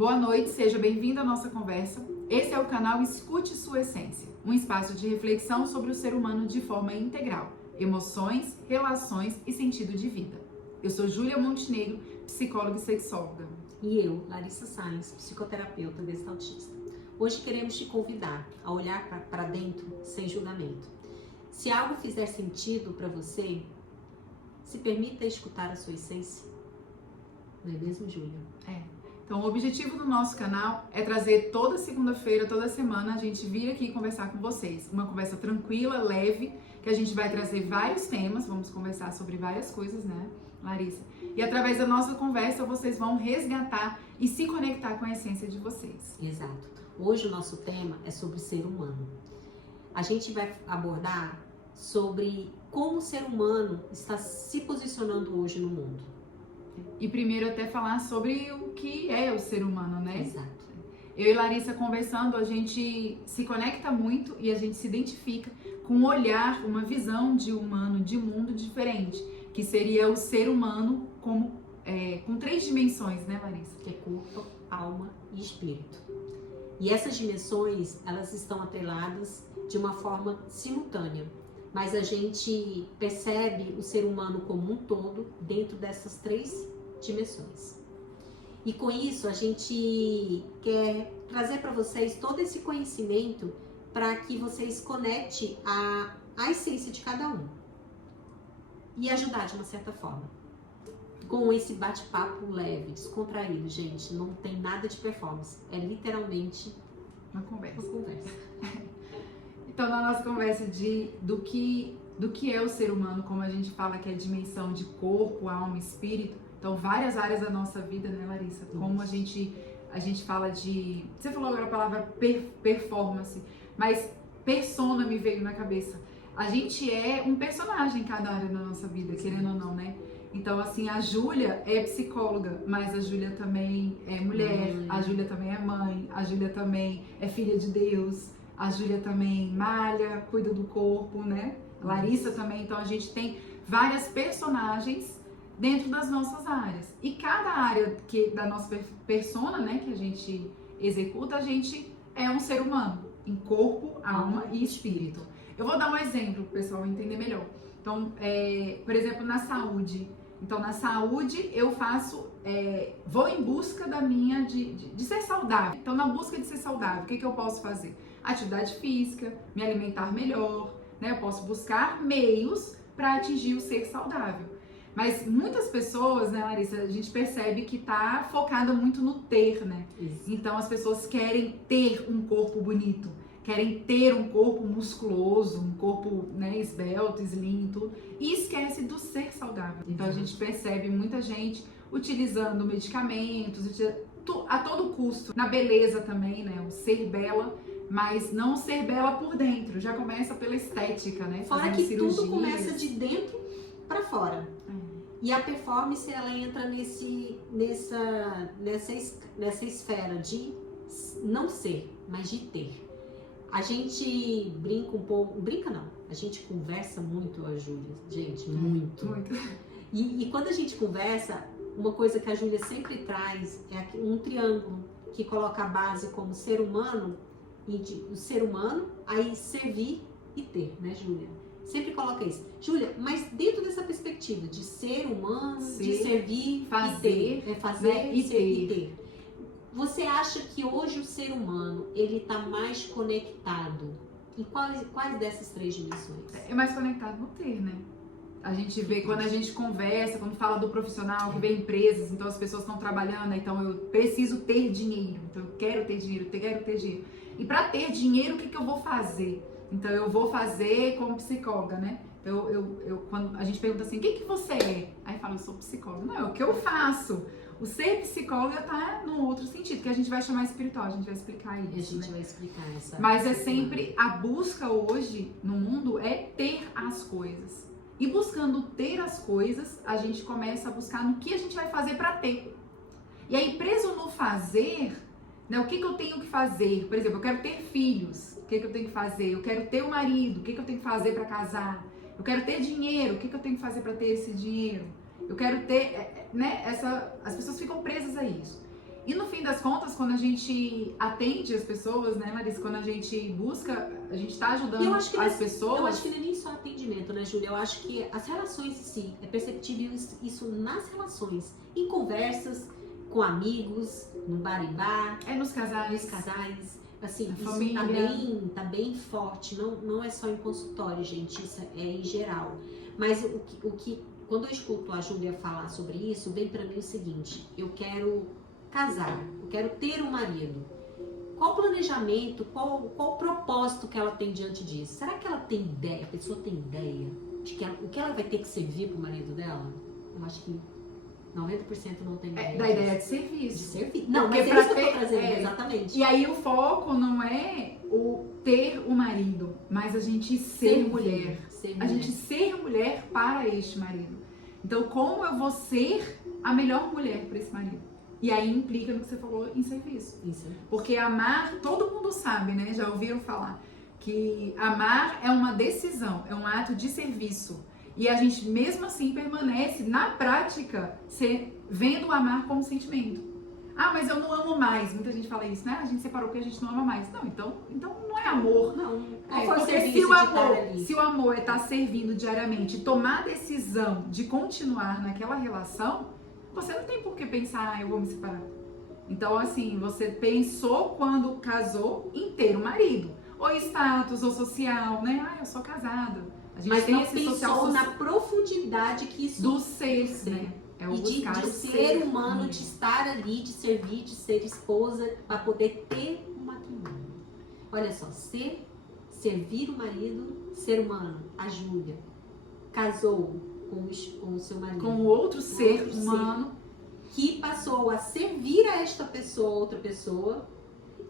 Boa noite, seja bem-vindo à nossa conversa. Esse é o canal Escute Sua Essência, um espaço de reflexão sobre o ser humano de forma integral, emoções, relações e sentido de vida. Eu sou Júlia Montenegro, psicóloga e sexóloga. E eu, Larissa Sainz, psicoterapeuta gestaltista. Hoje queremos te convidar a olhar para dentro sem julgamento. Se algo fizer sentido para você, se permita escutar a sua essência. Não é mesmo, Júlia? Então, o objetivo do nosso canal é trazer toda segunda-feira, toda semana, a gente vir aqui conversar com vocês. Uma conversa tranquila, leve, que a gente vai trazer vários temas, vamos conversar sobre várias coisas, né, Larissa? E através da nossa conversa, vocês vão resgatar e se conectar com a essência de vocês. Exato. Hoje o nosso tema é sobre ser humano. A gente vai abordar sobre como o ser humano está se posicionando hoje no mundo. E primeiro até falar sobre o que é o ser humano, né? Exato. Eu e Larissa conversando, a gente se conecta muito e a gente se identifica com um olhar, uma visão de humano, de mundo diferente, que seria o ser humano como, com 3 dimensões, né, Larissa? Que é corpo, alma e espírito. E essas dimensões, elas estão atreladas de uma forma simultânea, mas a gente percebe o ser humano como um todo dentro dessas 3 dimensões. E com isso a gente quer trazer para vocês todo esse conhecimento para que vocês conectem a essência de cada um e ajudar de uma certa forma. Com esse bate-papo leve, descontraído, gente, não tem nada de performance, é literalmente Uma conversa. uma conversa. Então, na nossa conversa do que é o ser humano, como a gente fala que é a dimensão de corpo, alma e espírito, então várias áreas da nossa vida, né, Larissa? Como a gente fala de... Você falou agora a palavra performance, mas persona me veio na cabeça. A gente é um personagem em cada área da nossa vida, querendo ou não, né? Então, assim, a Júlia é psicóloga, mas a Júlia também é mulher, a Júlia também é mãe, a Júlia também é filha de Deus, a Júlia também malha, cuida do corpo, né? Larissa também. Então, a gente tem várias personagens dentro das nossas áreas. E cada área da nossa persona, né, que a gente executa, a gente é um ser humano, em corpo, alma e espírito. Eu vou dar um exemplo para o pessoal entender melhor. Então, por exemplo, na saúde. Então, na saúde, eu vou em busca de ser saudável. Então, na busca de ser saudável, o que eu posso fazer? Atividade física, me alimentar melhor, né? Eu posso buscar meios para atingir o ser saudável. Mas muitas pessoas, né, Larissa, a gente percebe que tá focada muito no ter, né? Isso. Então, as pessoas querem ter um corpo bonito, querem ter um corpo musculoso, um corpo, né, esbelto, slim, tudo, e esquece do ser saudável. Então a gente percebe muita gente utilizando medicamentos, a todo custo, na beleza também, né, o ser bela, mas não ser bela por dentro, já começa pela estética, né, Fora que tudo começa de dentro para fora. E a performance, ela entra nessa esfera de não ser, mas de ter. A gente brinca um pouco, a gente conversa muito, a Júlia, gente, muito. E quando a gente conversa, uma coisa que a Júlia sempre traz é um triângulo que coloca a base como ser humano, o ser humano, aí servir e ter, né, Júlia? Sempre coloca isso. Júlia, mas dentro dessa perspectiva de ser humano, de servir fazer, e ter, fazer, né, e ter. Você acha que hoje o ser humano, ele está mais conectado em quais dessas 3 dimensões? É mais conectado no ter, né? A gente vê quando a gente conversa, quando fala do profissional, que vê empresas, então as pessoas estão trabalhando, então eu preciso ter dinheiro, então eu quero ter dinheiro, E para ter dinheiro, o que eu vou fazer? Então eu vou fazer como psicóloga, né? Então quando a gente pergunta assim, o que você é? Aí fala, eu sou psicóloga. Não, é o que eu faço. O ser psicóloga tá num outro sentido, que a gente vai chamar espiritual, a gente vai explicar isso. E a gente, né? vai explicar essa. Mas é sempre, a busca hoje no mundo é ter as coisas. E buscando ter as coisas, a gente começa a buscar no que a gente vai fazer para ter. E aí, preso no fazer, né, o que eu tenho que fazer? Por exemplo, eu quero ter filhos, o que eu tenho que fazer? Eu quero ter um marido, o que eu tenho que fazer para casar? Eu quero ter dinheiro, o que eu tenho que fazer para ter esse dinheiro? Eu quero ter, né, as pessoas ficam presas a isso. E no fim das contas, quando a gente atende as pessoas, né, Larissa? Quando a gente busca, a gente tá ajudando as pessoas. Eu acho que não é nem só atendimento, né, Júlia? Eu acho que as relações em si, é perceptível isso nas relações, em conversas, com amigos, no bar e bar. Nos casais. Assim, isso família. tá bem forte. Não é só em consultório, gente. Isso é em geral. Mas quando eu escuto a Júlia falar sobre isso, vem pra mim o seguinte: eu quero casar, eu quero ter um marido. Qual o planejamento, qual o propósito que ela tem diante disso? Será que ela tem ideia, a pessoa tem ideia de o que ela vai ter que servir pro marido dela? Eu acho que 90% não tem ideia. Da ideia de serviço. De servir. Não, porque mas é isso que eu tô trazendo, exatamente. E aí o foco não é o ter o marido, mas a gente ser mulher. A gente ser mulher para este marido. Então, como eu vou ser a melhor mulher para esse marido? E aí implica no que você falou em serviço. Isso. Porque amar, todo mundo sabe, né? Já ouviram falar que amar é uma decisão, é um ato de serviço. E a gente mesmo assim permanece na prática vendo o amar como sentimento. Ah, mas eu não amo mais. Muita gente fala isso, né? A gente separou porque a gente não ama mais. Não, então não é amor. Não. Porque se o amor é estar servindo diariamente e tomar a decisão de continuar naquela relação, você não tem por que pensar, eu vou me separar. Então, assim, você pensou quando casou em ter um marido. Ou status, ou social, né? Ah, eu sou casada. A gente mas tem não esse pensou social na profundidade que isso... do ser, né? É o e de ser humano, de estar ali, de servir, de ser esposa, para poder ter um matrimônio. Olha só, servir o marido, ser humano, a Júlia, casou com o seu marido. Com outro ser humano. Que passou a servir a esta pessoa, outra pessoa,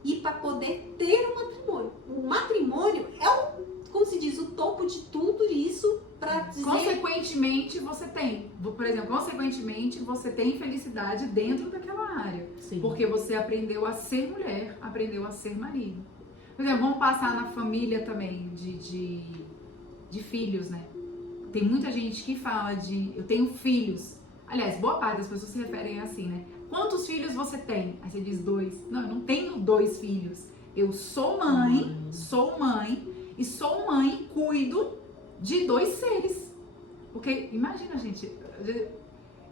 e para poder ter um matrimônio. O matrimônio é como se diz, o topo de tudo isso para dizer... Consequentemente, você tem. Por exemplo, consequentemente, você tem felicidade dentro daquela área. Sim. Porque você aprendeu a ser mulher, aprendeu a ser marido. Por exemplo, vamos passar na família também, de filhos, né? Tem muita gente que fala eu tenho filhos. Aliás, boa parte das pessoas se referem assim, né? Quantos filhos você tem? Aí você diz 2. Não, eu não tenho 2 filhos. Eu sou mãe e sou mãe e cuido de 2 seres. Porque, imagina, gente,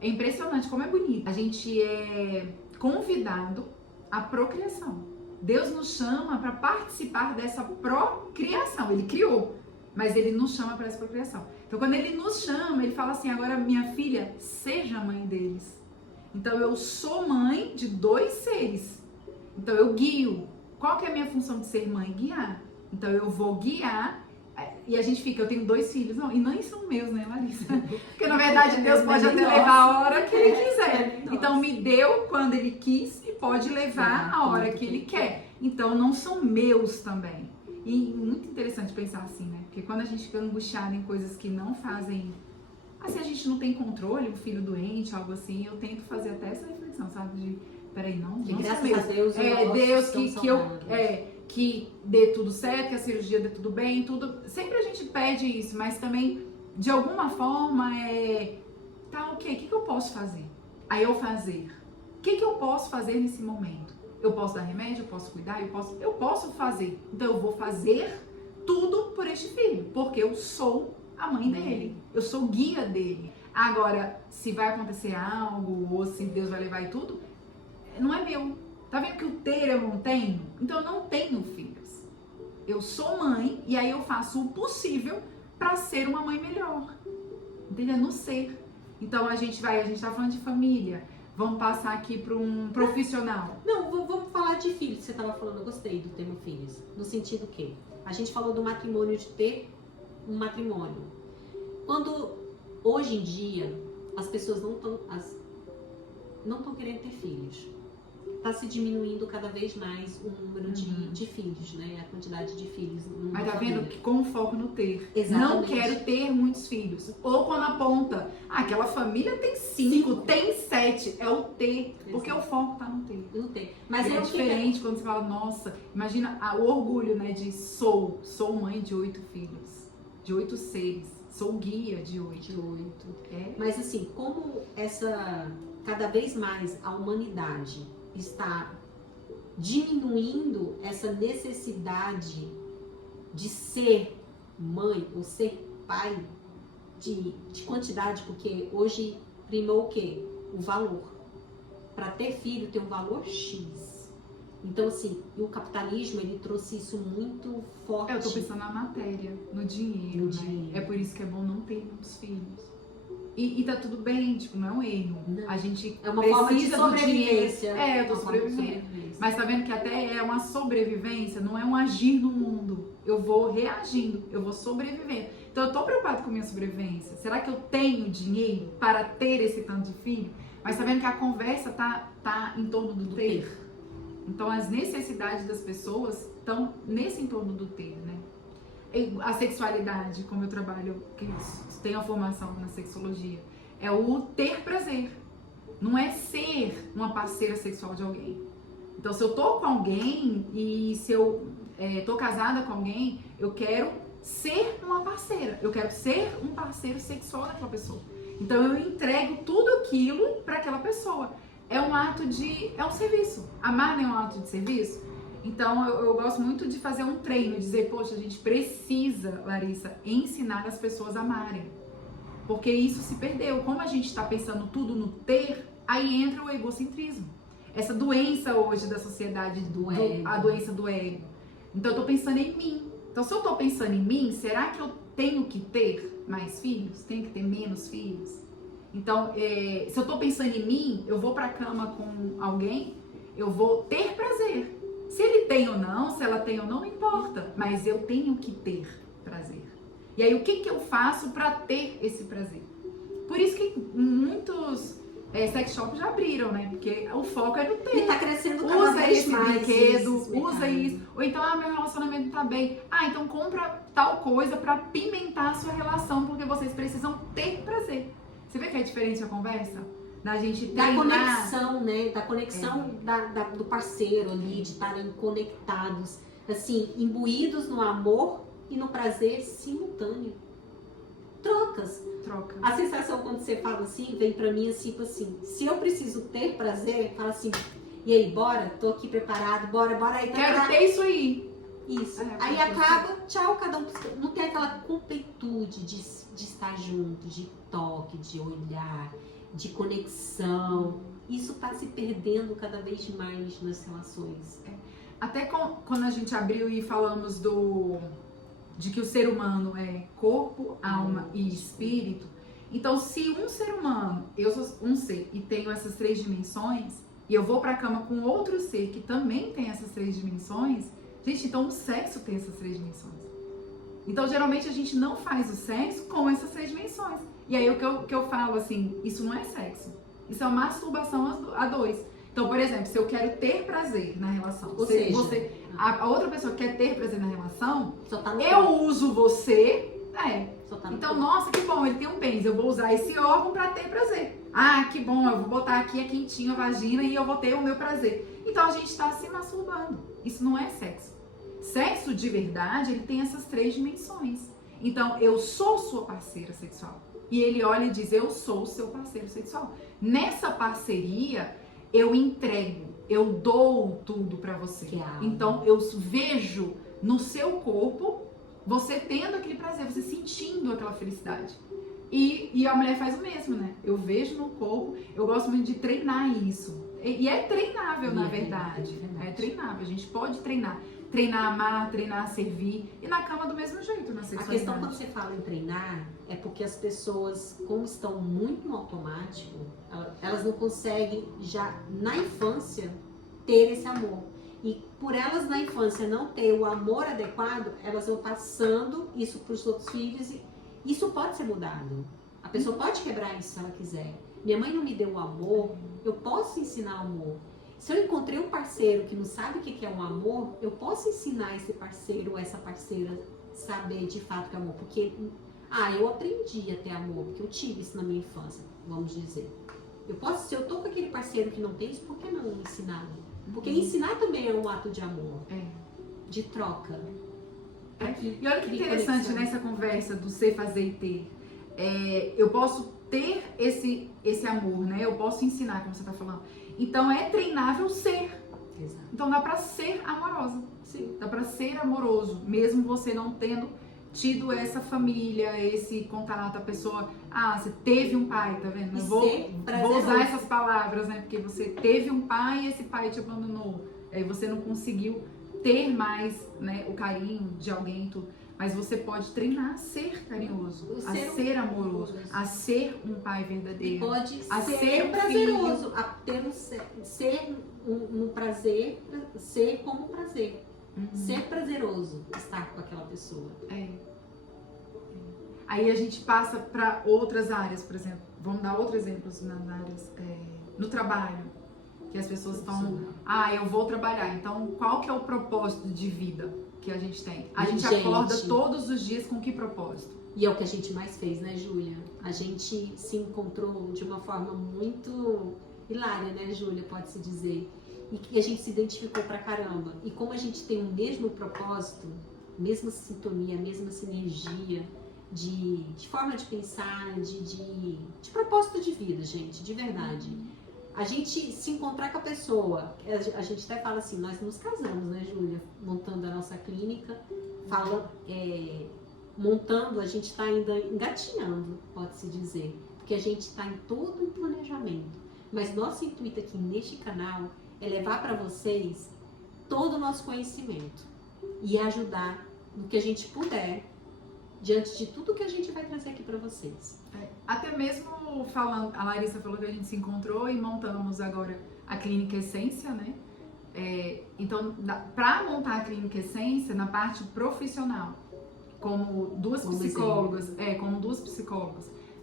é impressionante como é bonito. A gente é convidado à procriação. Deus nos chama para participar dessa procriação. Ele criou, mas ele nos chama para essa procriação. Então, quando ele nos chama, ele fala assim: agora, minha filha, seja mãe deles. Então, eu sou mãe de 2 seres. Então, eu guio. Qual que é a minha função de ser mãe? Guiar. Então, eu vou guiar. E a gente fica, eu tenho 2 filhos. Não, e nem são meus, né, Larissa? Porque, na verdade, Deus pode até levar a hora que ele quiser. Então, me deu quando ele quis e pode levar a hora que ele quer. Então, não são meus também. E muito interessante pensar assim, né? Porque quando a gente fica angustiado em coisas que não fazem... Assim, a gente não tem controle, um filho doente, algo assim, eu tento fazer até essa reflexão, sabe? Peraí, não graças a Deus, Deus que dê tudo certo, que a cirurgia dê tudo bem, tudo. Sempre a gente pede isso, mas também, de alguma forma, tá, ok, o que eu posso fazer? Aí eu fazer. O que eu posso fazer nesse momento? Eu posso dar remédio, eu posso cuidar, eu posso fazer. Então eu vou fazer tudo por este filho, porque eu sou a mãe dele, eu sou guia dele. Agora, se vai acontecer algo, ou se Deus vai levar e tudo, não é meu. Tá vendo que o ter eu não tenho? Então eu não tenho filhos. Eu sou mãe e aí eu faço o possível para ser uma mãe melhor. Entendeu? No ser. Então a gente tá falando de família. Vamos passar aqui para um profissional. Não, vamos falar de filhos. Você estava falando, eu gostei do tema filhos. No sentido que a gente falou do matrimônio, de ter um matrimônio. Quando hoje em dia as pessoas não estão querendo ter filhos. Está se diminuindo cada vez mais o número de filhos, né? A quantidade de filhos. Mas tá vendo que com foco no ter. Exatamente. Não quero ter muitos filhos. Ou quando aponta, aquela família tem 5, tem 7. É o ter. Exato. Porque o foco tá no ter. No ter. Mas é diferente quando você fala, nossa, imagina o orgulho, né? De sou mãe de 8 filhos. De 8 seres. Sou guia de 8. Mas assim, como cada vez mais a humanidade está diminuindo essa necessidade de ser mãe ou ser pai de quantidade, porque hoje primou o quê? O valor. Para ter filho tem um valor X. Então, assim, o capitalismo, ele trouxe isso muito forte. Eu tô pensando na matéria, no dinheiro, No né? dinheiro. É por isso que é bom não ter muitos filhos. E tá tudo bem, tipo, não é um erro. Não. A gente É uma precisa forma de do sobrevivência. dinheiro. É, eu tô Uma forma de sobrevivendo. sobrevivência. Mas tá vendo que até é uma sobrevivência, não é um agir no mundo. Eu vou reagindo, eu vou sobrevivendo. Então eu tô preocupado com minha sobrevivência. Será que eu tenho dinheiro para ter esse tanto de filho? Mas tá vendo que a conversa tá em torno do ter. Então as necessidades das pessoas estão nesse entorno do ter, né? A sexualidade, como eu trabalho, que tenho a formação na sexologia, é o ter prazer. Não é ser uma parceira sexual de alguém. Então, se eu tô com alguém e se eu tô casada com alguém, eu quero ser uma parceira. Eu quero ser um parceiro sexual daquela pessoa. Então, eu entrego tudo aquilo para aquela pessoa. É um ato de... é um serviço. Amar não é um ato de serviço? Então, eu gosto muito de fazer um treino, dizer, poxa, a gente precisa, Larissa, ensinar as pessoas a amarem. Porque isso se perdeu. Como a gente está pensando tudo no ter, aí entra o egocentrismo. Essa doença hoje da sociedade, a doença do ego. Então, eu tô pensando em mim. Então, se eu tô pensando em mim, será que eu tenho que ter mais filhos? Tenho que ter menos filhos? Então, se eu tô pensando em mim, eu vou pra cama com alguém, eu vou ter prazer. Se ele tem ou não, se ela tem ou não, não importa. Mas eu tenho que ter prazer. E aí, o que eu faço pra ter esse prazer? Por isso que muitos sex shops já abriram, né? Porque o foco é no ter. E tá crescendo cada Usa vez esse mais brinquedo, esse usa mercado. isso. Ou então, meu relacionamento não tá bem. Então compra tal coisa pra pimentar a sua relação, porque vocês precisam ter prazer. Você vê que é diferente a conversa? Da gente Da treinar. conexão, né? Da conexão do parceiro ali, de estarem conectados, assim, imbuídos no amor e no prazer simultâneo. Troca. A sensação quando você fala assim, vem pra mim assim, tipo assim, se eu preciso ter prazer, fala assim, e aí, bora? Tô aqui preparado, bora aí. Quero ter isso aí. Isso. É, Aí pode acaba, tchau, cada um. Não tem aquela completude de estar junto, de toque, de olhar, de conexão. Isso tá se perdendo cada vez mais nas relações. Até quando a gente abriu e falamos de que o ser humano é corpo, alma e espírito. Então, se um ser humano, eu sou um ser e tenho essas 3 dimensões, e eu vou pra cama com outro ser que também tem essas 3 dimensões, gente, então o sexo tem essas 3 dimensões. Então, geralmente, a gente não faz o sexo com essas 3 dimensões. E aí, o que eu falo, assim, isso não é sexo. Isso é uma masturbação a 2. Então, por exemplo, se eu quero ter prazer na relação, Ou seja, a outra pessoa quer ter prazer na relação, só tá no eu corpo. uso você, Só tá no então, corpo. nossa, que bom, ele tem um pênis, eu vou usar esse órgão pra ter prazer. Que bom, eu vou botar aqui a quentinha, a vagina e eu vou ter o meu prazer. Então, a gente tá se masturbando. Isso não é sexo. Sexo de verdade, ele tem essas 3 dimensões. Então, eu sou sua parceira sexual. E ele olha e diz, eu sou o seu parceiro sexual. Nessa parceria, eu entrego, eu dou tudo pra você. Que alma. Então, eu vejo no seu corpo você tendo aquele prazer, você sentindo aquela felicidade. E a mulher faz o mesmo, né? Eu vejo no corpo, eu gosto muito de treinar isso. E é treinável, na verdade. É treinável, a gente pode treinar. Treinar a amar, treinar a servir. E na cama do mesmo jeito, na A sexualidade. questão quando você fala em treinar é porque as pessoas, como estão muito no automático, elas não conseguem já na infância ter esse amor. E por elas na infância não ter o amor adequado, elas vão passando isso para os outros filhos e isso pode ser mudado. A pessoa pode quebrar isso se ela quiser. Minha mãe não me deu o amor, eu posso ensinar amor. Se eu encontrei um parceiro que não sabe o que é um amor, eu posso ensinar esse parceiro ou essa parceira a saber de fato o que é amor. Porque, eu aprendi a ter amor, porque eu tive isso na minha infância, vamos dizer. Se eu tô com aquele parceiro que não tem isso, por que não ensinar? Porque ensinar também é um ato de amor, de troca. E olha que interessante nessa conversa do ser, fazer e ter. Eu posso ter esse amor, né? Eu posso ensinar, como você tá falando. Então é treinável ser. Exato. Então dá pra ser amorosa. Sim. Dá pra ser amoroso, mesmo você não tendo tido essa família, esse contato, a pessoa, você teve um pai, tá vendo? E Eu vou ser prazeroso. usar essas palavras, né? Porque você teve um pai e esse pai te abandonou. Aí você não conseguiu ter mais, né, o carinho de alguém e tudo. Mas você pode treinar a ser carinhoso, a ser amoroso, a ser um pai verdadeiro. E pode a ser um prazeroso, filho. a ter ser um prazer, ser como prazer. Ser prazeroso estar com aquela pessoa. Aí a gente passa para outras áreas, por exemplo. Vamos dar outros exemplos nas áreas. No trabalho, que as pessoas estão... eu vou trabalhar. Então, qual que é o propósito de vida que a gente tem? A gente acorda todos os dias com que propósito? E é o que a gente mais fez, né, Júlia? A gente se encontrou de uma forma muito hilária, né, Júlia, pode-se dizer. E que a gente se identificou pra caramba. E como a gente tem o mesmo propósito, mesma sintonia, mesma sinergia de forma de pensar, de propósito de vida, gente, de verdade. A gente se encontrar com a pessoa, a gente até fala assim, nós nos casamos, né, Júlia? Montando a nossa clínica, montando, a gente está ainda engatinhando, pode-se dizer, porque a gente está em todo um planejamento. Mas nosso intuito aqui neste canal é levar para vocês todo o nosso conhecimento e ajudar no que a gente puder diante de tudo que a gente vai trazer aqui para vocês. Até mesmo falando, a Larissa falou que a gente se encontrou e montamos agora a Clínica Essência, né? Então, para montar a Clínica Essência, na parte profissional, como duas psicólogas,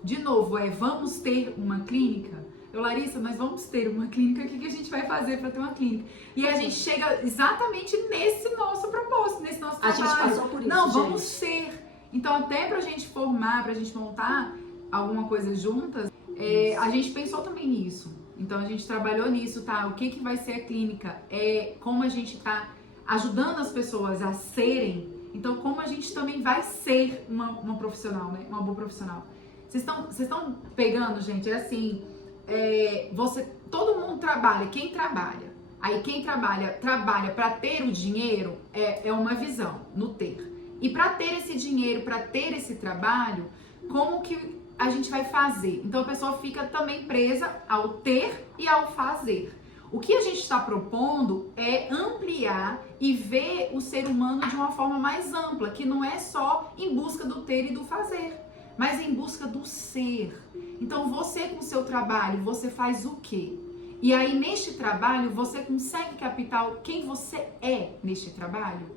de novo, vamos ter uma clínica? Larissa, nós vamos ter uma clínica, o que a gente vai fazer para ter uma clínica? E a gente chega exatamente nesse nosso propósito, nesse nosso trabalho. A gente passou por isso, Não, vamos ser. Então, até pra gente formar, pra gente montar alguma coisa juntas, a gente pensou também nisso. Então, a gente trabalhou nisso, tá? O que vai ser a clínica? Como a gente tá ajudando as pessoas a serem. Então, como a gente também vai ser uma profissional, né? Uma boa profissional. Vocês estão pegando, gente? Todo mundo trabalha, quem trabalha. Aí quem trabalha para ter o dinheiro é uma visão, no ter. E para ter esse dinheiro, para ter esse trabalho, como que a gente vai fazer? Então a pessoa fica também presa ao ter e ao fazer. O que a gente está propondo é ampliar e ver o ser humano de uma forma mais ampla, que não é só em busca do ter e do fazer, mas em busca do ser. Então você com o seu trabalho, você faz o quê? E aí neste trabalho você consegue captar quem você é neste trabalho?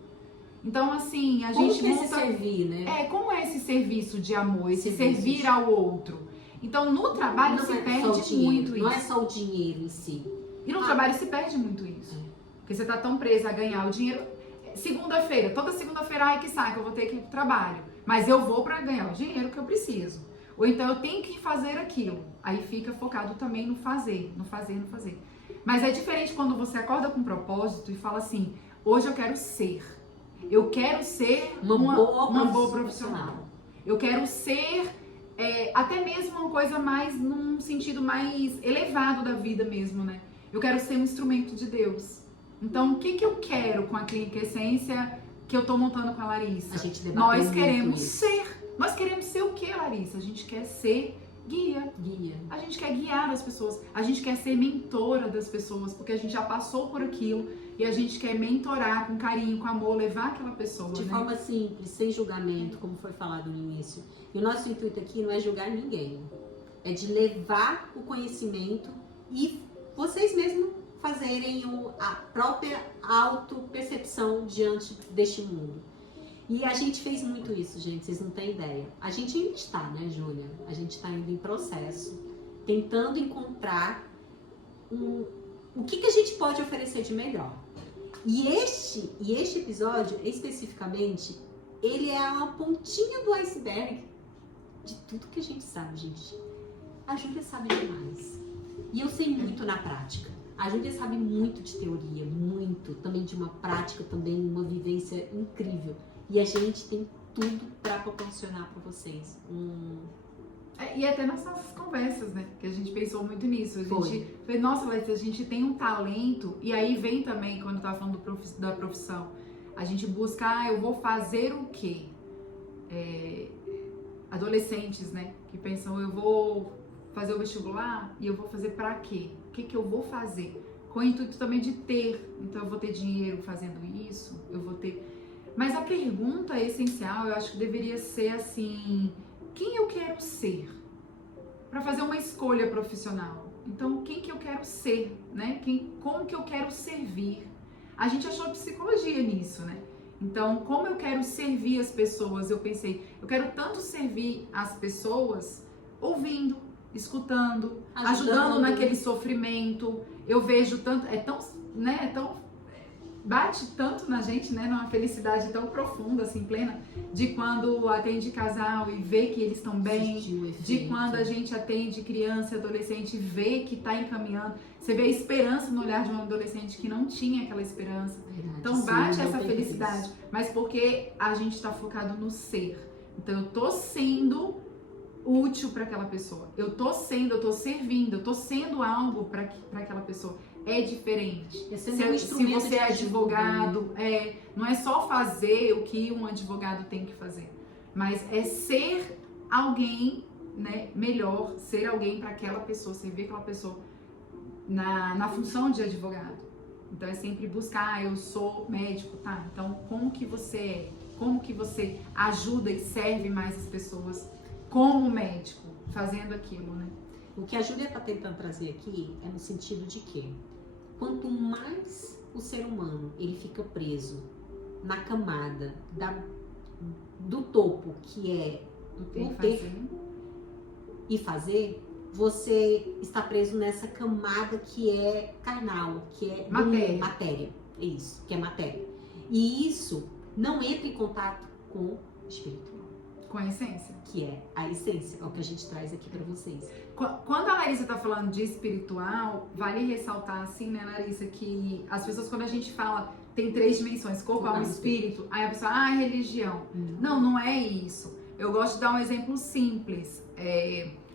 Então assim, a gente monta... Como servir, né? Como é esse serviço de amor, esse servir ao outro? Então no trabalho se perde muito isso. Não é só o dinheiro em si. E no trabalho se perde muito isso. Porque você tá tão presa a ganhar o dinheiro. Segunda-feira, toda segunda-feira, que saco, eu vou ter que ir pro trabalho. Mas eu vou para ganhar o dinheiro que eu preciso. Ou então eu tenho que fazer aquilo. Aí fica focado também no fazer, no fazer, no fazer. Mas é diferente quando você acorda com um propósito e fala assim, hoje eu quero ser. Eu quero ser uma boa profissional. Eu quero ser até mesmo uma coisa mais, num sentido mais elevado da vida mesmo, né? Eu quero ser um instrumento de Deus. Então, o que eu quero com a Clínica Essência que eu tô montando com a Larissa? Nós queremos ser. Nós queremos ser o que, Larissa? A gente quer ser guia. A gente quer guiar as pessoas. A gente quer ser mentora das pessoas, porque a gente já passou por aquilo e a gente quer mentorar com carinho, com amor, levar aquela pessoa. De forma simples, sem julgamento, como foi falado no início. E o nosso intuito aqui não é julgar ninguém. É de levar o conhecimento e vocês mesmos fazerem a própria autopercepção diante deste mundo. E a gente fez muito isso, gente, vocês não têm ideia. A gente ainda está, né, Júlia? A gente está ainda em processo, tentando encontrar o que a gente pode oferecer de melhor. E este episódio, especificamente, ele é uma pontinha do iceberg de tudo que a gente sabe, gente. A Júlia sabe demais. E eu sei muito na prática. A Júlia sabe muito de teoria, muito. Também de uma prática, também uma vivência incrível. E a gente tem tudo para proporcionar para vocês E até nas nossas conversas, né? Que a gente pensou muito nisso. A gente Foi. falei, nossa, Letícia, a gente tem um talento. E aí vem também, quando eu tava falando da profissão, a gente busca, eu vou fazer o quê? Adolescentes, né? Que pensam, eu vou fazer o vestibular e eu vou fazer pra quê? O que eu vou fazer? Com o intuito também de ter. Então eu vou ter dinheiro fazendo isso, eu vou ter... Mas a pergunta essencial, eu acho que deveria ser assim, quem eu quero ser? Para fazer uma escolha profissional. Então, quem que eu quero ser, né? Como que eu quero servir? A gente achou psicologia nisso, né? Então, como eu quero servir as pessoas? Eu pensei, eu quero tanto servir as pessoas ouvindo, escutando, ajudando naquele sofrimento. Eu vejo tanto, bate tanto na gente, né, numa felicidade tão profunda, assim, plena, de quando atende casal e vê que eles estão bem, de quando a gente atende criança e adolescente e vê que está encaminhando. Você vê a esperança no olhar de um adolescente que não tinha aquela esperança. Então bate essa felicidade, mas porque a gente está focado no ser. Então eu tô sendo útil para aquela pessoa, eu tô servindo, eu tô sendo algo para aquela pessoa. É diferente. Se você é advogado, não é só fazer o que um advogado tem que fazer, mas é ser alguém, né, melhor, ser alguém para aquela pessoa, servir aquela pessoa na função de advogado. Então é sempre buscar, eu sou médico, tá? Então como que você é? Como que você ajuda e serve mais as pessoas como médico, fazendo aquilo, né? O que a Júlia está tentando trazer aqui é no sentido de que quanto mais o ser humano ele fica preso na camada do topo, que é o ter e fazer, você está preso nessa camada que é carnal, que é matéria. É isso, que é matéria. E isso não entra em contato com o espiritual. Com a essência. Que é a essência, é o que a gente traz aqui para vocês. Quando a Larissa tá falando de espiritual, vale ressaltar assim, né, Larissa, que as pessoas, quando a gente fala, tem 3 dimensões, corpo, alma e espírito, aí a pessoa, é religião. Não é isso. Eu gosto de dar um exemplo simples.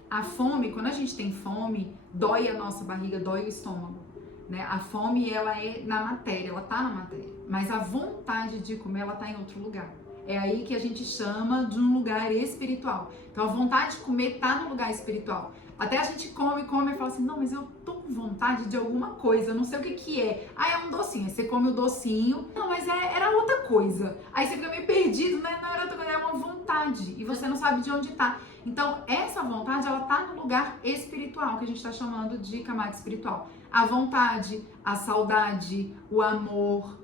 A fome, quando a gente tem fome, dói a nossa barriga, dói o estômago. Né? A fome, ela é na matéria, ela tá na matéria. Mas a vontade de comer, ela tá em outro lugar. É aí que a gente chama de um lugar espiritual. Então a vontade de comer tá no lugar espiritual. Até a gente come e fala assim, não, mas eu tô com vontade de alguma coisa, eu não sei o que é. É um docinho. Aí você come o docinho, não, mas era outra coisa. Aí você fica meio perdido, né? Não era outra coisa, é uma vontade. E você não sabe de onde tá. Então essa vontade, ela tá no lugar espiritual, que a gente tá chamando de camada espiritual. A vontade, a saudade, o amor,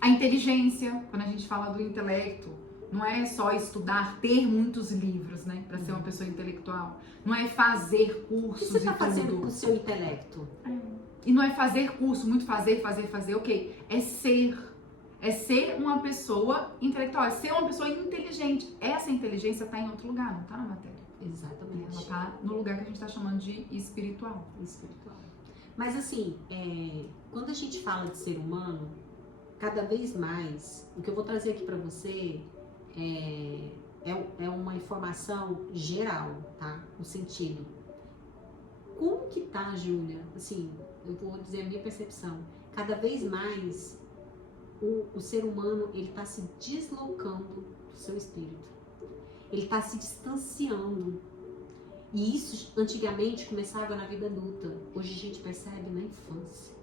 a inteligência, quando a gente fala do intelecto, não é só estudar, ter muitos livros, né, para ser uma pessoa intelectual. Não é fazer cursos. O que você está fazendo com o seu intelecto? E não é fazer curso, muito fazer, ok? É ser uma pessoa intelectual, é ser uma pessoa inteligente. Essa inteligência está em outro lugar, não está na matéria. Exatamente. Ela está no lugar que a gente está chamando de espiritual. Mas assim, quando a gente fala de ser humano, cada vez mais, o que eu vou trazer aqui para você é uma informação geral, tá? No sentido, como que tá, Júlia? Assim, eu vou dizer a minha percepção. Cada vez mais, o ser humano, ele tá se deslocando do seu espírito. Ele tá se distanciando. E isso, antigamente, começava na vida adulta. Hoje a gente percebe na infância.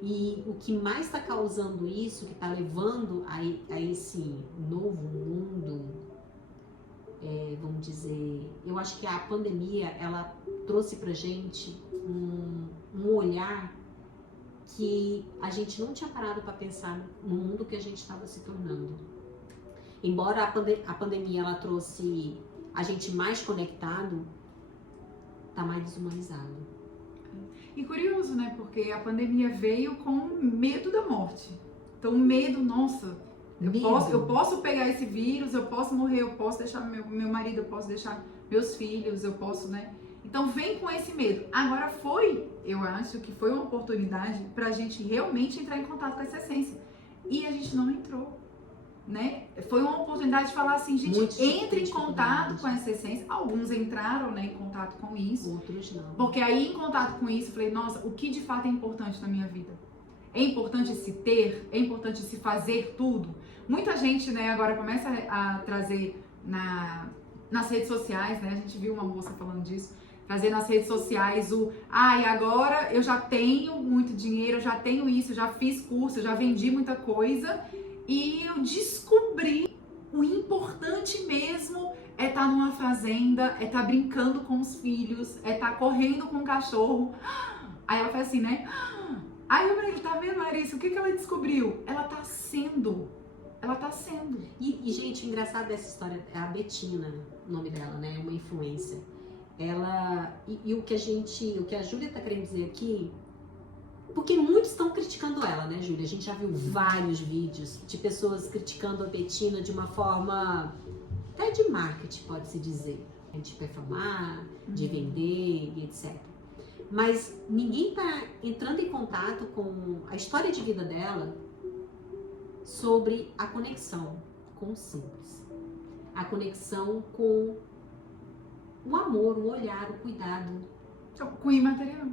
E o que mais está causando isso, que está levando a esse novo mundo, vamos dizer, eu acho que a pandemia, ela trouxe pra gente um olhar que a gente não tinha parado para pensar no mundo que a gente estava se tornando. Embora a pandemia ela trouxe a gente mais conectado, tá mais desumanizado. E curioso, né? Porque a pandemia veio com medo da morte. Então, medo, nossa, eu posso pegar esse vírus, eu posso morrer, eu posso deixar meu marido, eu posso deixar meus filhos, eu posso, né? Então, vem com esse medo. Agora eu acho que foi uma oportunidade pra gente realmente entrar em contato com essa essência. E a gente não entrou, né? foi uma oportunidade de falar assim, gente, Muitos entre em têm contato dificuldade. com essa essência. Alguns entraram, né, em contato com isso. Outros não. Porque aí, em contato com isso, eu falei, nossa, o que de fato é importante na minha vida? É importante se ter? É importante se fazer tudo? Muita gente, né, agora começa a trazer nas redes sociais, né, a gente viu uma moça falando disso, trazer nas redes sociais agora eu já tenho muito dinheiro, eu já tenho isso, eu já fiz curso, eu já vendi muita coisa e eu descobri o importante mesmo é estar numa fazenda, é estar brincando com os filhos, é estar correndo com o cachorro. Aí ela faz assim, né? Aí eu falei, tá vendo, Larissa? O que ela descobriu? Ela tá sendo. Ela tá sendo. E, gente, o engraçado dessa história é a Betina, o nome dela, né? É uma influencer. Ela. E o que a Júlia tá querendo dizer aqui. Porque muitos estão criticando ela, né, Júlia? A gente já viu vários vídeos de pessoas criticando a Betina de uma forma até de marketing, pode-se dizer. De performar, de vender e etc. Mas ninguém tá entrando em contato com a história de vida dela sobre a conexão com o simples. A conexão com o amor, o olhar, o cuidado. Com o imaterial.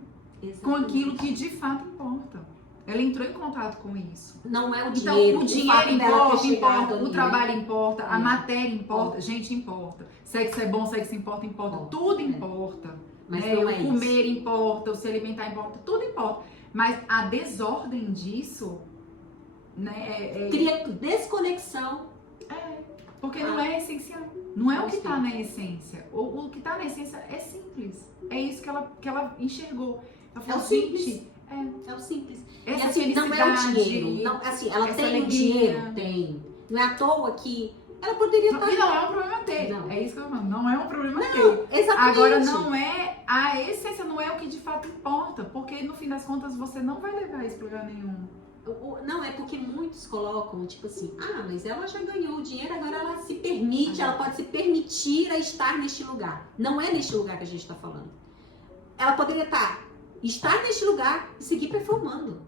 Exatamente. Com aquilo que de fato importa. Ela entrou em contato com isso. Não é o Então, dinheiro. o dinheiro importa, o ali, trabalho importa, a É. matéria importa, gente importa. Sexo é bom, sexo importa. Tudo importa. Mas né? não é o comer isso. importa, o se alimentar importa, tudo importa. Mas a desordem disso, né? Cria desconexão. Porque não é essencial. Não é o que está na essência. O que está na essência é simples. É isso que ela enxergou. Ela falou, É o simples. gente, É o simples. essa E assim, não é o felicidade, dinheiro. Não, assim, ela essa tem o alegria. dinheiro? Tem. Não é à toa que ela poderia estar. E não é um problema ter. Não. É isso que eu tô falando. Não é um problema ter. Exatamente. Agora, não é. A essência não é o que de fato importa. Porque no fim das contas você não vai levar isso pra lugar nenhum. Não, é porque muitos colocam, tipo assim, mas ela já ganhou o dinheiro, agora ela se permite, ela pode se permitir a estar neste lugar. Não é neste lugar que a gente está falando. Ela poderia estar neste lugar e seguir performando.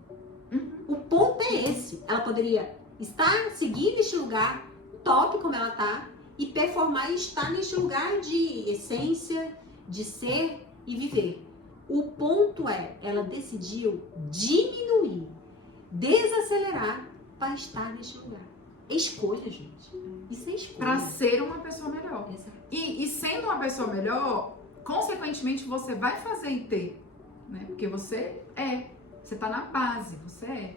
O ponto é esse. Ela poderia seguir neste lugar, top como ela tá, e performar e estar neste lugar de essência, de ser e viver. O ponto é, ela decidiu diminuir, desacelerar para estar neste lugar. Escolha, gente. Isso é escolha. Pra ser uma pessoa melhor. Exato. E sendo uma pessoa melhor, consequentemente você vai fazer e ter. Né? Porque você é. Você tá na base, você é.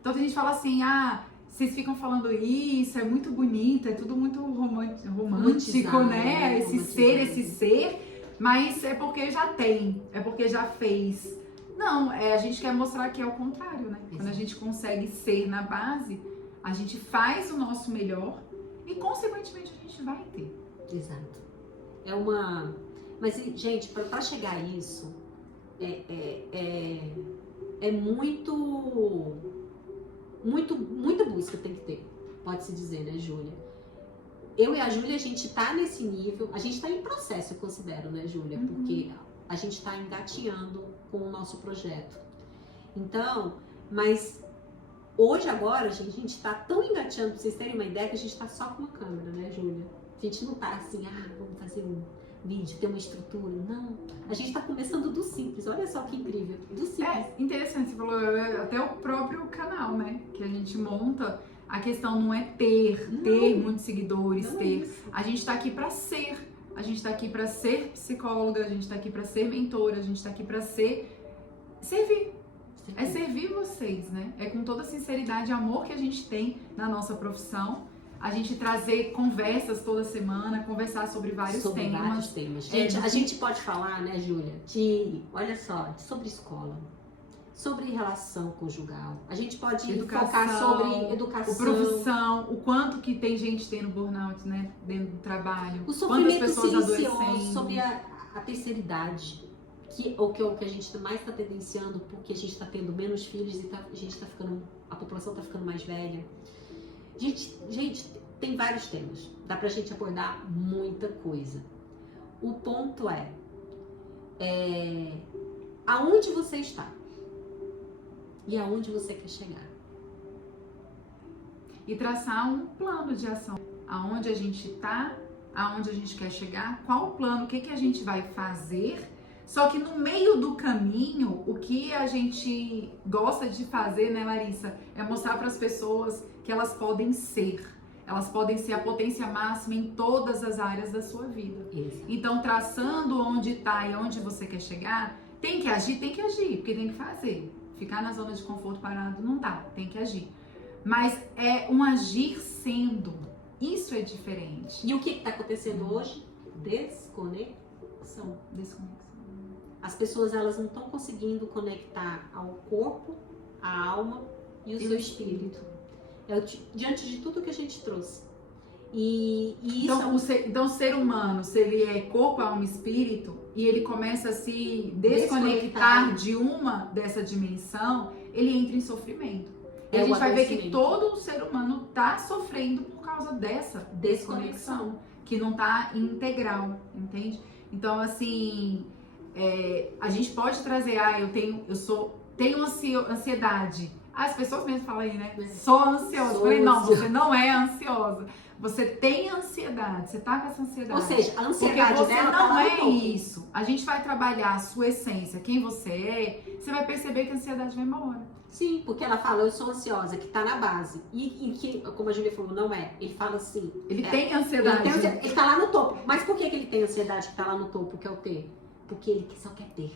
Então a gente fala assim, vocês ficam falando isso, é muito bonito, é tudo muito romântico, né? Esse ser, mas é porque já tem, é porque já fez. Não, a gente quer mostrar que é o contrário, né? Quando a gente consegue ser na base, a gente faz o nosso melhor e, consequentemente, a gente vai ter. Exato. Mas, gente, para chegar a isso, é muita busca tem que ter, pode-se dizer, né, Júlia? Eu e a Júlia, a gente tá nesse nível, a gente tá em processo, eu considero, né, Júlia? Porque a gente tá engatinhando com o nosso projeto. Então, mas hoje, agora, gente, a gente tá tão engateando, pra vocês terem uma ideia, que a gente tá só com uma câmera, né, Júlia? A gente não tá assim, vamos fazer um vídeo, ter uma estrutura. Não. A gente tá começando do simples. Olha só que incrível. Do simples. Interessante, você falou, até o próprio canal, né? Que a gente monta. A questão não é ter muitos seguidores, A gente tá aqui pra ser. A gente tá aqui pra ser psicóloga, a gente tá aqui pra ser mentora, a gente tá aqui pra servir. É servir vocês, né? É com toda sinceridade e amor que a gente tem na nossa profissão. A gente trazer conversas toda semana, conversar sobre vários temas. Gente, a gente pode falar, né, Júlia, olha só, sobre escola, sobre relação conjugal. A gente pode focar sobre educação. Profissão, o quanto que tem gente tendo burnout, né, dentro do trabalho. O sofrimento pessoas silencioso, sobre a terceira idade. Que é o que a gente mais está tendenciando, porque a gente está tendo menos filhos e a população está ficando mais velha. Gente, tem vários temas. Dá pra gente abordar muita coisa. O ponto é aonde você está e aonde você quer chegar. e traçar um plano de ação. Aonde a gente está, aonde a gente quer chegar, qual o plano, o que, que a gente vai fazer. Só que no meio do caminho, o que a gente gosta de fazer, né, Larissa, é mostrar para as pessoas que elas podem ser. Elas podem ser a potência máxima em todas as áreas da sua vida. Isso. Então, traçando onde está e onde você quer chegar, tem que agir, porque tem que fazer. Ficar na zona de conforto parado não dá, tem que agir. Mas é um agir sendo. Isso é diferente. E o que está acontecendo hoje? Desconexão. As pessoas, elas não estão conseguindo conectar ao corpo, à alma e o seu espírito. Diante de tudo que a gente trouxe. E isso então, o ser humano, se ele é corpo, alma e espírito, e ele começa a se desconectar de uma dessa dimensão, ele entra em sofrimento. E a gente vai ver que todo ser humano está sofrendo por causa dessa desconexão, que não está integral, entende? Então, assim, a gente pode trazer, tenho ansiedade. As pessoas mesmo falam aí, né? Sou ansiosa. Eu falei, não, você não é ansiosa. Você tem ansiedade, você tá com essa ansiedade. Ou seja, a ansiedade porque você dela não tá é isso. A gente vai trabalhar a sua essência, quem você é, você vai perceber que a ansiedade vai embora. Sim, porque ela fala, eu sou ansiosa, que tá na base. E que, como a Júlia falou, não é. Ele fala assim. Ele tem ansiedade. Ele tá lá no topo. Mas por que ele tem ansiedade que tá lá no topo, que é o ter? Porque ele só quer ter.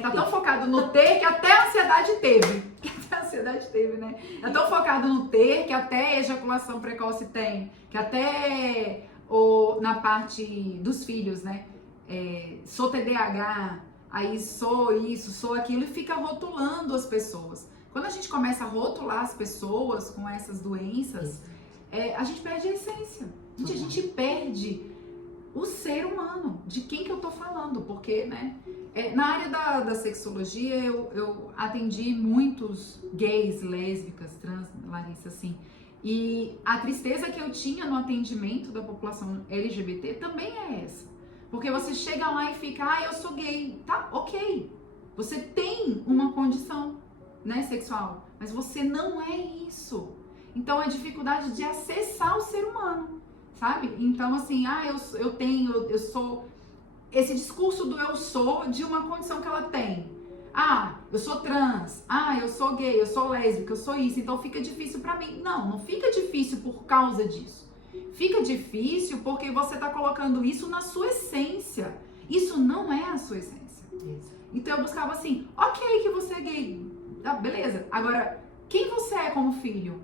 Tá tão focado no ter que até a ansiedade teve. Né? É tão focado no ter que até ejaculação precoce tem. Que até na parte dos filhos, né? Sou TDAH, aí sou isso, sou aquilo, e fica rotulando as pessoas. Quando a gente começa a rotular as pessoas com essas doenças, a gente perde a essência. A gente perde o ser humano, de quem que eu tô falando, porque, né? Na área da sexologia, eu atendi muitos gays, lésbicas, trans, Larissa, assim. E a tristeza que eu tinha no atendimento da população LGBT também é essa. Porque você chega lá e fica, eu sou gay. Tá, ok. Você tem uma condição, né, sexual, mas você não é isso. Então, a dificuldade de acessar o ser humano, sabe? Então, assim, eu sou... Esse discurso do eu sou de uma condição que ela tem. Eu sou trans. Eu sou gay, eu sou lésbica, eu sou isso. Então fica difícil pra mim. Não fica difícil por causa disso. Fica difícil porque você tá colocando isso na sua essência. Isso não é a sua essência. Então eu buscava assim, ok que você é gay. Tá, beleza. Agora, quem você é como filho?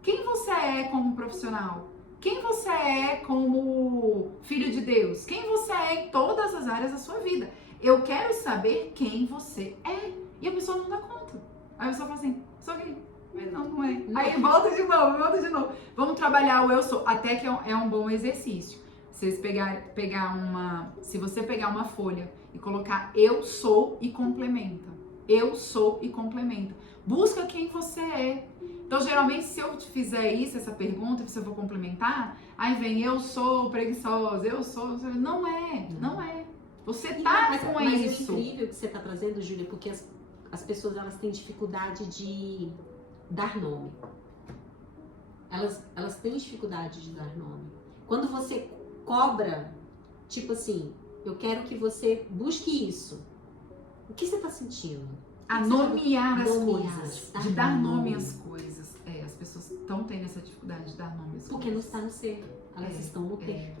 Quem você é como profissional? Quem você é como filho de Deus? Quem você é em todas as áreas da sua vida? Eu quero saber quem você é. E a pessoa não dá conta. Aí a pessoa fala assim, sou gay. Mas não é. Aí volta de novo. Vamos trabalhar o eu sou. Até que é um bom exercício. Se você pegar uma folha e colocar eu sou e complementa. Eu sou e complementa. Busca quem você é. Então, geralmente, se eu te fizer essa pergunta, se eu vou complementar, aí vem, eu sou preguiçosa, não é. Você tá com isso. Mas é incrível que você tá trazendo, Júlia, porque as pessoas, elas têm dificuldade de dar nome. Elas têm dificuldade de dar nome. Quando você cobra, tipo assim, eu quero que você busque isso. O que você tá sentindo? Nomear as coisas, de dar nome às coisas. As pessoas estão tendo essa dificuldade de dar nome às coisas. Porque não está no ser, elas estão no ter.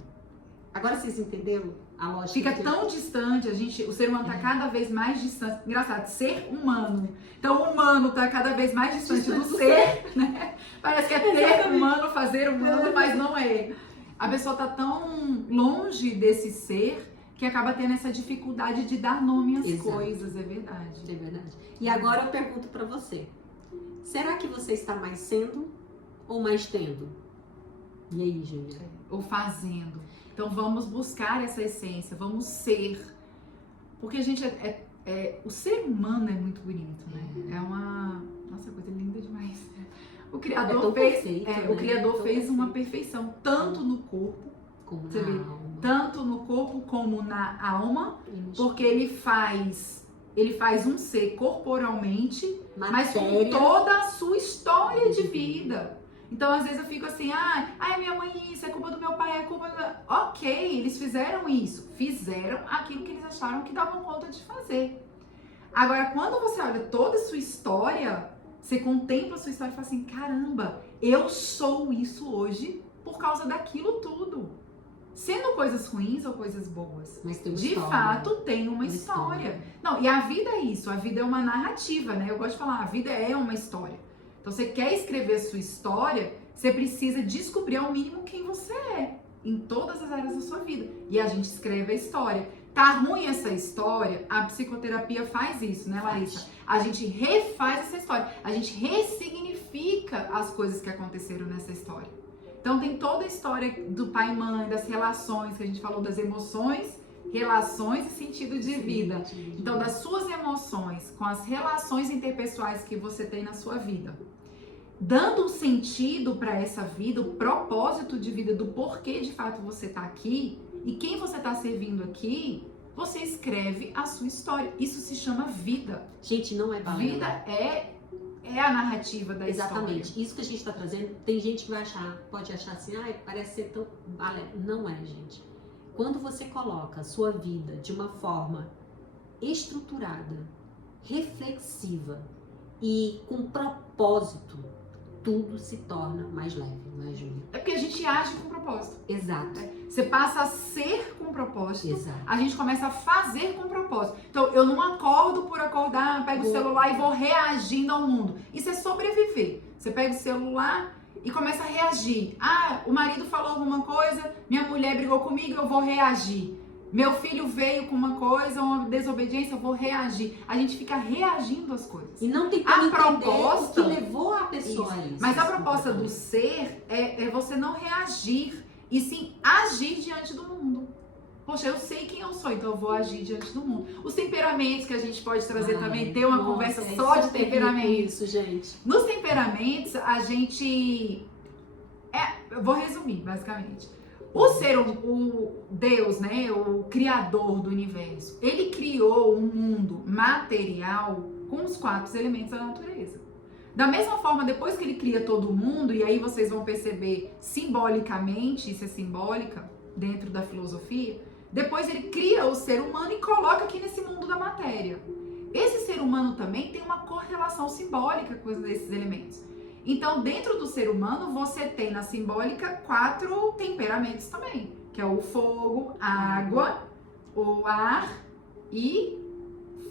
Agora vocês entenderam a lógica? Fica tão distante, o ser humano está cada vez mais distante. Engraçado, ser humano. Então o humano está cada vez mais distante do ser, né? Parece que é ter humano, fazer humano, mas não é. A pessoa está tão longe desse ser que acaba tendo essa dificuldade de dar nome às coisas, é verdade. É verdade. E agora eu pergunto pra você, será que você está mais sendo ou mais tendo? E aí, Júlia? Ou fazendo. Então vamos buscar essa essência, vamos ser. Porque a gente o ser humano é muito bonito, né? É uma coisa linda demais. O Criador fez uma perfeição, tanto no corpo, como na alma. Tanto no corpo como na alma, porque ele faz um ser corporalmente, mas com toda a sua história de vida. Então, às vezes eu fico assim, minha mãe isso, é culpa do meu pai, é culpa do... Ok, eles fizeram isso. Fizeram aquilo que eles acharam que davam conta de fazer. Agora, quando você olha toda a sua história, você contempla a sua história e fala assim, caramba, eu sou isso hoje por causa daquilo tudo. Sendo coisas ruins ou coisas boas. Mas tem uma de história, fato, tem uma história. Não, e a vida é isso, a vida é uma narrativa, né? Eu gosto de falar, a vida é uma história. Então, você quer escrever a sua história, você precisa descobrir ao mínimo quem você é, em todas as áreas da sua vida. E a gente escreve a história. Tá ruim essa história? A psicoterapia faz isso, né, Larissa? A gente refaz essa história, a gente ressignifica as coisas que aconteceram nessa história. Então tem toda a história do pai e mãe, das relações, que a gente falou das emoções, relações e sentido de vida. Então das suas emoções com as relações interpessoais que você tem na sua vida. Dando um sentido para essa vida, o propósito de vida, do porquê de fato você está aqui e quem você está servindo aqui, você escreve a sua história. Isso se chama vida. Gente, não é balela. Vida é a narrativa da história. Exatamente. Isso que a gente está trazendo, tem gente que pode achar assim, parece ser tão balela. Não é, gente. Quando você coloca a sua vida de uma forma estruturada, reflexiva e com propósito, tudo se torna mais leve, não é, Júlia? É porque a gente age com propósito. Exato. Você passa a ser com propósito, Exato. A gente começa a fazer com propósito. Então, eu não acordo por acordar, pego o celular e vou reagindo ao mundo. Isso é sobreviver. Você pega o celular e começa a reagir. O marido falou alguma coisa, minha mulher brigou comigo, eu vou reagir. Meu filho veio com uma coisa, uma desobediência, eu vou reagir. A gente fica reagindo às coisas. E não tem como entender o que levou a pessoa a isso. Mas a proposta do ser é você não reagir, e sim agir diante do mundo. Poxa, eu sei quem eu sou, então eu vou agir diante do mundo. Os temperamentos que a gente pode trazer também, ter uma conversa só de temperamentos. Isso, gente. Nos temperamentos, a gente... eu vou resumir, basicamente. O Deus, né, o criador do universo, ele criou um mundo material com os 4 elementos da natureza. Da mesma forma, depois que ele cria todo mundo, e aí vocês vão perceber simbolicamente, isso é simbólica dentro da filosofia, depois ele cria o ser humano e coloca aqui nesse mundo da matéria. Esse ser humano também tem uma correlação simbólica com esses elementos. Então, dentro do ser humano, você tem na simbólica 4 temperamentos também, que é o fogo, a água, o ar e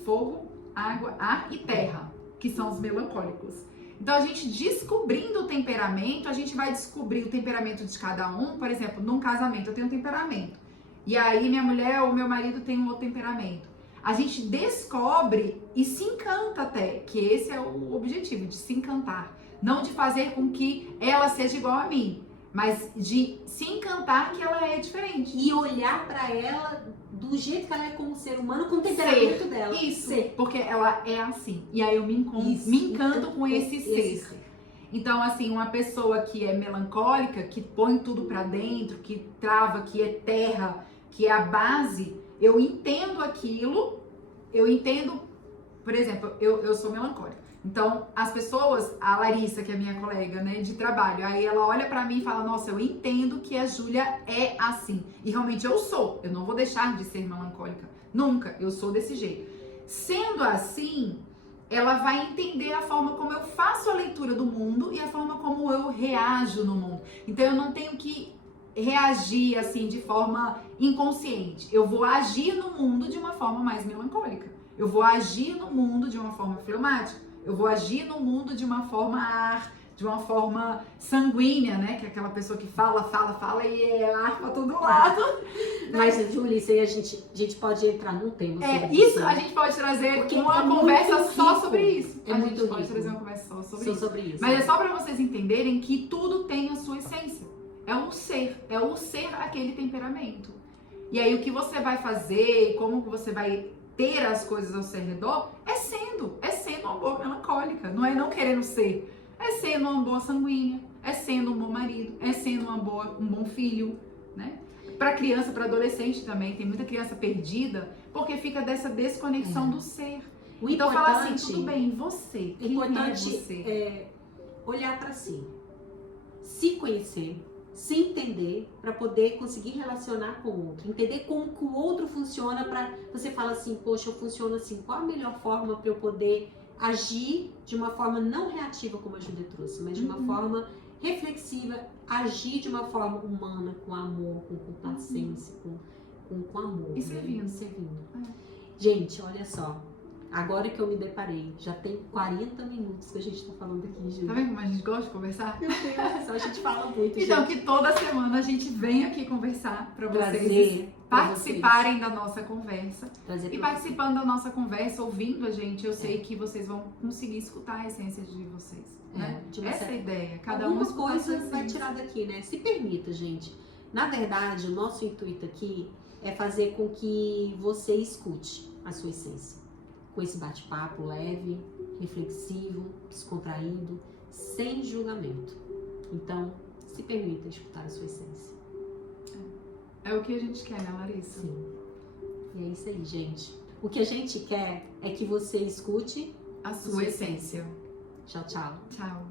fogo, água, ar e terra, que são os melancólicos. Então, a gente descobrindo o temperamento, a gente vai descobrir o temperamento de cada um. Por exemplo, num casamento, eu tenho um temperamento. E aí, minha mulher ou meu marido tem um outro temperamento. A gente descobre e se encanta até, que esse é o objetivo, de se encantar. Não de fazer com que ela seja igual a mim, mas de se encantar que ela é diferente. E olhar pra ela do jeito que ela é como ser humano, com o temperamento dela. Isso, porque ela é assim. E aí eu me encanto com esse ser. Então, assim, uma pessoa que é melancólica, que põe tudo pra dentro, que trava, que é terra, que é a base, eu entendo aquilo, por exemplo, eu sou melancólica. Então, as pessoas, a Larissa, que é minha colega, né, de trabalho, aí ela olha pra mim e fala, nossa, eu entendo que a Júlia é assim. E realmente eu sou. Eu não vou deixar de ser melancólica. Nunca. Eu sou desse jeito. Sendo assim, ela vai entender a forma como eu faço a leitura do mundo e a forma como eu reajo no mundo. Então, eu não tenho que reagir, assim, de forma inconsciente. Eu vou agir no mundo de uma forma mais melancólica. Eu vou agir no mundo de uma forma fleumática. Eu vou agir no mundo de uma forma ar, de uma forma sanguínea, né? Que é aquela pessoa que fala e é ar pra todo lado. Mas, Júlia, isso aí a gente pode entrar num tema sobre isso. A gente pode trazer uma conversa só sobre isso. A gente pode trazer uma conversa só sobre isso. isso. Mas é só pra vocês entenderem que tudo tem a sua essência. É o ser aquele temperamento. E aí o que você vai fazer, como você vai ter as coisas ao seu redor, é sendo uma boa melancólica, não é não querendo ser, é sendo uma boa sanguínea, é sendo um bom marido, é sendo um bom filho, né? Para criança, para adolescente também, tem muita criança perdida, porque fica dessa desconexão do ser. Então fala assim, tudo bem, você, o importante é olhar para si. se conhecer, se entender, para poder conseguir relacionar com o outro, entender como que o outro funciona, para você falar assim, poxa, eu funciono assim, qual a melhor forma para eu poder agir de uma forma não reativa, como a Júlia trouxe, mas de uma forma reflexiva, agir de uma forma humana, com amor, com complacência, com amor. E servindo. Servindo. Gente, olha só. Agora que eu me deparei, já tem 40 minutos que a gente tá falando aqui, Júlia. Tá vendo como a gente gosta de conversar? Meu Deus, a gente fala muito, Então, gente. que toda semana a gente vem aqui conversar para vocês Trazer pra participarem da nossa conversa. Trazer E pra participando da nossa conversa, ouvindo a gente, eu sei que vocês vão conseguir escutar a essência de vocês. Né? de uma Essa é a certa- ideia. Cada um Alguma escuta a sua coisa vai essência. tirar daqui, né? Se permita, gente. Na verdade, o nosso intuito aqui é fazer com que você escute a sua essência. Com esse bate-papo leve, reflexivo, descontraído, sem julgamento. Então, se permita escutar a sua essência. É o que a gente quer, né, Larissa? Sim. E é isso aí, gente. O que a gente quer é que você escute A sua essência. Tchau, tchau. Tchau.